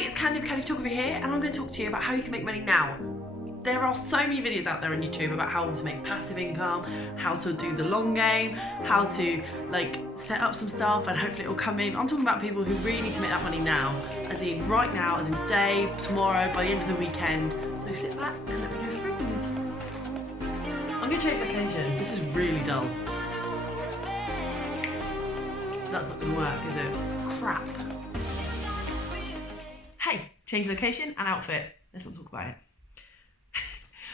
it's Candy of Candy Photography here, and I'm going to talk to you about how you can make money now. There are so many videos out there on YouTube about how to make passive income, how to do the long game, how to set up some stuff and hopefully it will come in. I'm talking about people who really need to make that money now, as in right now, as in today, tomorrow, by the end of the weekend. So sit back and let me go through them. I'm going to change location. This is really dull. That's not going to work, is it? Crap. Hey, change location and outfit. Let's not talk about it.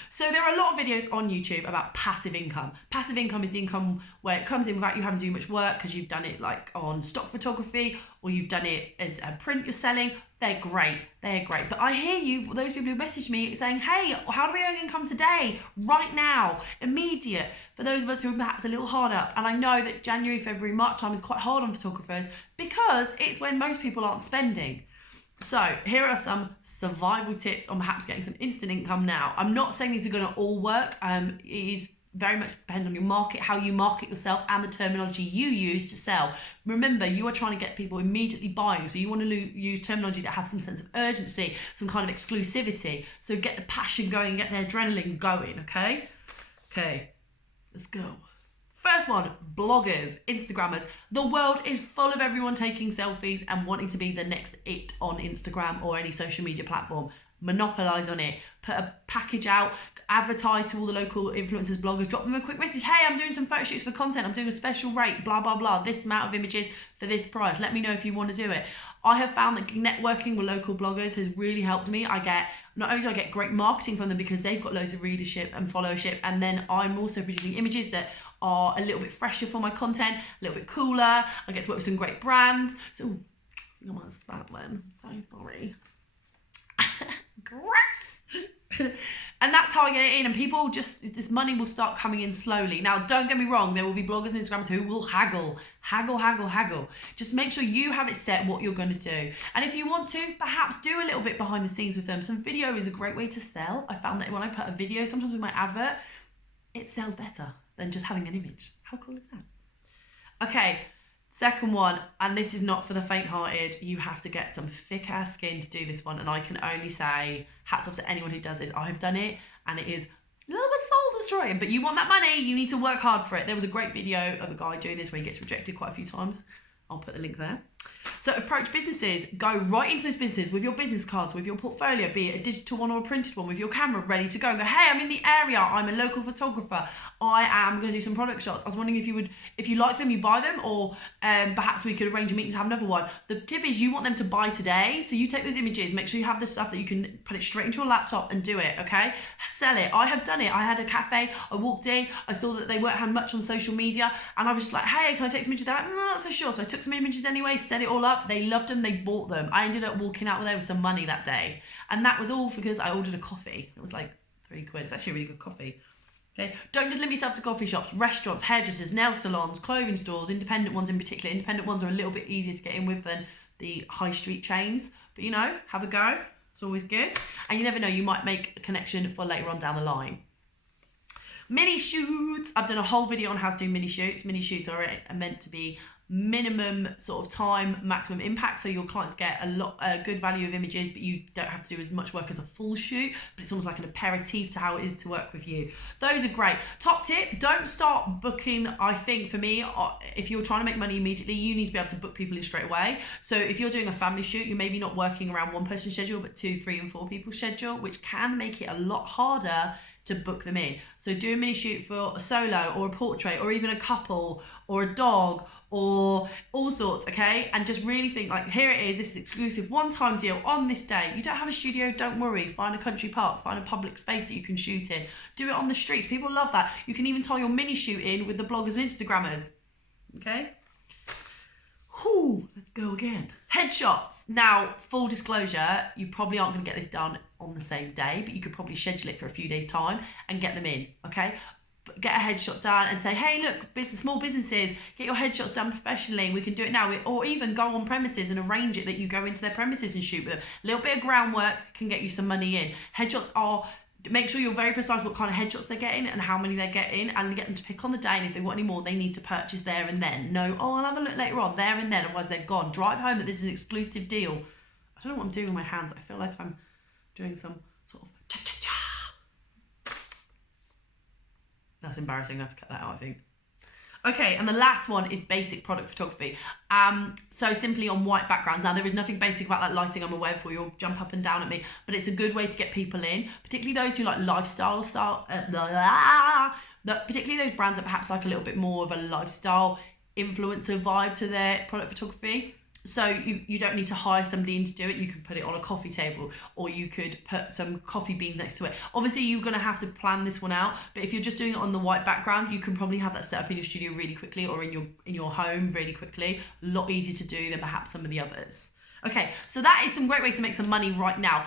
So there are a lot of videos on YouTube about passive income. Passive income is the income where it comes in without you having to do much work because you've done it like on stock photography or you've done it as a print you're selling. They're great. But I hear you, those people who message me saying, hey, how do we earn income today, right now, immediate? For those of us who are perhaps a little hard up. And I know that January, February, March time is quite hard on photographers because it's when most people aren't spending. So here are some survival tips on perhaps getting some instant income now. I'm not saying these are going to all work. It is very much dependent on your market, how you market yourself and the terminology you use to sell. Remember, you are trying to get people immediately buying. So you want to use terminology that has some sense of urgency, some kind of exclusivity. So get the passion going, get the adrenaline going, okay? Okay, let's go. First one, bloggers, Instagrammers. The world is full of everyone taking selfies and wanting to be the next it on Instagram or any social media platform. Monopolize on it. Put a package out, advertise to all the local influencers, bloggers, drop them a quick message. Hey, I'm doing some photo shoots for content. I'm doing a special rate, blah, blah, blah. This amount of images for this price. Let me know if you want to do it. I have found that networking with local bloggers has really helped me. Not only do I get great marketing from them because they've got loads of readership and followership, and then I'm also producing images that are a little bit fresher for my content, a little bit cooler. I get to work with some great brands. So, I think I must that then. So sorry. Gross. And that's how I get it in, and people this money will start coming in slowly. Now, don't get me wrong, there will be bloggers and Instagrammers who will haggle. Just make sure you have it set what you're going to do. And if you want to, perhaps do a little bit behind the scenes with them. Some video is a great way to sell. I found that when I put a video, sometimes with my advert, it sells better than just having an image. How cool is that? Okay, second one, and this is not for the faint-hearted. You have to get some thick-ass skin to do this one, and I can only say hats off to anyone who does this. I've done it, and it is a little bit soul-destroying, but you want that money, you need to work hard for it. There was a great video of a guy doing this where he gets rejected quite a few times. I'll put the link there. So approach businesses, go right into those businesses with your business cards, with your portfolio, be it a digital one or a printed one, with your camera ready to go. And go, hey, I'm in the area, I'm a local photographer, I am going to do some product shots. I was wondering if you like them, you buy them, or perhaps we could arrange a meeting to have another one. The tip is you want them to buy today, so you take those images, make sure you have the stuff that you can put it straight into your laptop and do it, okay? Sell it. I have done it. I had a cafe, I walked in, I saw that they weren't had much on social media, and I was just like, hey, can I take some images? They're like, no, not so sure. So I took some images anyway, set it all up. They loved them, they bought them. I ended up walking out there with some money that day. And that was all because I ordered a coffee. It was like £3. It's actually a really good coffee. Okay, don't just limit yourself to coffee shops, restaurants, hairdressers, nail salons, clothing stores, independent ones in particular. Independent ones are a little bit easier to get in with than the high street chains. But have a go. It's always good. And you never know, you might make a connection for later on down the line. Mini shoots. I've done a whole video on how to do mini shoots. Mini shoots are meant to be minimum sort of time, maximum impact, so your clients get a good value of images, but you don't have to do as much work as a full shoot, but it's almost like an aperitif to how it is to work with you. Those are great. Top tip, don't start booking. I think for me, if you're trying to make money immediately, you need to be able to book people in straight away. So if you're doing a family shoot, you're maybe not working around one person's schedule, but 2, 3 and 4 people's schedule, which can make it a lot harder to book them in. So do a mini shoot for a solo or a portrait or even a couple or a dog or all sorts, okay? And just really think like, here it is, this is exclusive one-time deal on this day. You don't have a studio, don't worry. Find a country park, find a public space that you can shoot in. Do it on the streets, people love that. You can even tie your mini shoot in with the bloggers and Instagrammers, okay? Whew, let's go again. Headshots. Now, full disclosure, you probably aren't gonna get this done on the same day, but you could probably schedule it for a few days' time and get them in, okay? Get a headshot done and say, hey, look, small businesses, get your headshots done professionally. We can do it now. Or even go on premises and arrange it that you go into their premises and shoot with them. A little bit of groundwork can get you some money in. Headshots are, make sure you're very precise what kind of headshots they're getting and how many they're getting, and get them to pick on the day. And if they want any more, they need to purchase there and then. No, I'll have a look later on, there and then, otherwise they're gone. Drive home that this is an exclusive deal. I don't know what I'm doing with my hands. I feel like I'm doing some sort of cha-cha-cha. That's embarrassing. I have to cut that out, I think. Okay, and the last one is basic product photography. So simply on white backgrounds. Now, there is nothing basic about that lighting, I'm aware, before you'll jump up and down at me, but it's a good way to get people in, particularly those who like lifestyle style, particularly those brands that perhaps like a little bit more of a lifestyle influencer vibe to their product photography. So you don't need to hire somebody in to do it. You could put it on a coffee table, or you could put some coffee beans next to it. Obviously, you're going to have to plan this one out, but if you're just doing it on the white background, you can probably have that set up in your studio really quickly, or in your home really quickly. A lot easier to do than perhaps some of the others. Okay, so that is some great ways to make some money right now.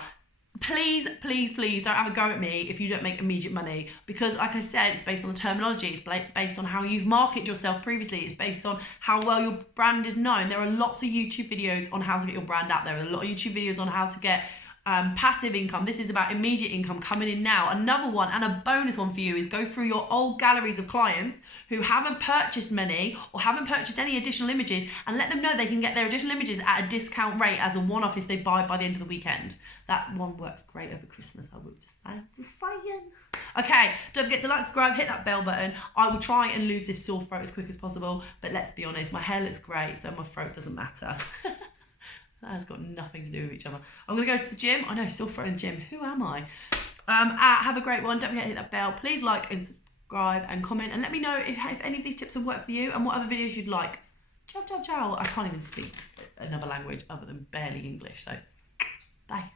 Please, please, please don't have a go at me if you don't make immediate money, because like I said, it's based on the terminology, it's based on how you've marketed yourself previously, it's based on how well your brand is known. There are lots of YouTube videos on how to get your brand out there, a lot of YouTube videos on how to get passive income. This is about immediate income coming in now. Another one, and a bonus one for you, is go through your old galleries of clients who haven't purchased many or haven't purchased any additional images, and let them know they can get their additional images at a discount rate as a one-off if they buy by the end of the weekend. That one works great over Christmas, I would just say. Okay, don't forget to like, subscribe, hit that bell button. I will try and lose this sore throat as quick as possible, but let's be honest, my hair looks great, so my throat doesn't matter. That has got nothing to do with each other. I'm going to go to the gym. I know, still throw in the gym. Who am I? Have a great one. Don't forget to hit that bell. Please like and subscribe and comment, and let me know if any of these tips have worked for you and what other videos you'd like. Ciao, ciao, ciao. I can't even speak another language other than barely English, so bye.